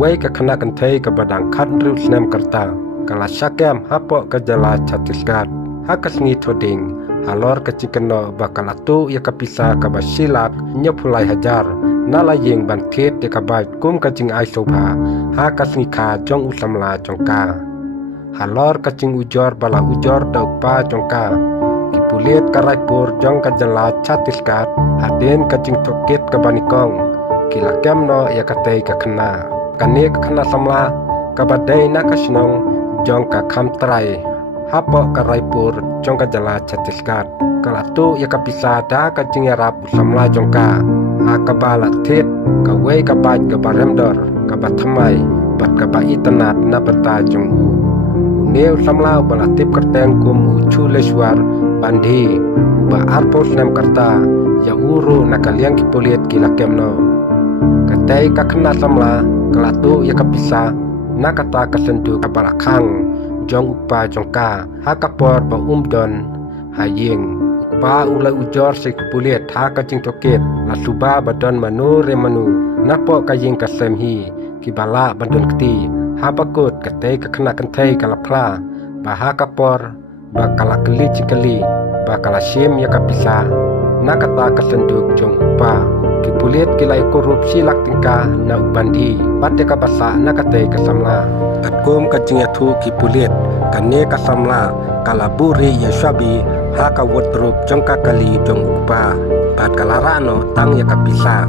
wei ka khana kan thei ka badang khat ru snem karta kala sakem hapo ka jala Chhattisgarh hakasngi thoding halor ka chikano bakala tu ya kapisa ka basilak nyapulai hajar nala yeng ban thet de ka bai kum ka ching ai sobha hakasngi kha jong usamla jongka halor ka ching ujor bala ujor da pa jongka kipulet ka raipur jong ka jala Chhattisgarh haden ka ching thoket ka banikong kilakem no ya ka tei ka khana kane ka khana samla ka badai na ka snong jong ka kham trai hapo ka raipur jong ka jala Chhattisgarh kala tu ya ka pisa da ka ching yarap samla jongka ka bala thet ka wei ka bai ka baremdor ka bathamai bat ka ba itanat na bata jong neu samla bala tip kerteng kum chuleshwar bandhi ba arpos nem karta ya uru nakaliang kipuliet kilakem no katai ka khna samla kala tu ya ka pisa nakata kasendu ka balakhang jong upa jongka hakapor ba umdon hayeng pa ulai ujor se kupulet ha ka ching toket la suba badon manu re manu napo ka yeng ka semhi ki bala bandon kti ha bakut kate ka khna kan thai kala phla ba ha kapor ba kala kli chikali ba kala sim ya kapisa nakata ka senduk jong upa kipulet kilai korupsi lak tingka na ubandi pate ka basa nakate ka samla atkom ka ching athu kipulet kane ka samla kala buri ya shabi ha ka wardrobe jong ka kali jong upa bat kala rano tang ya kapisa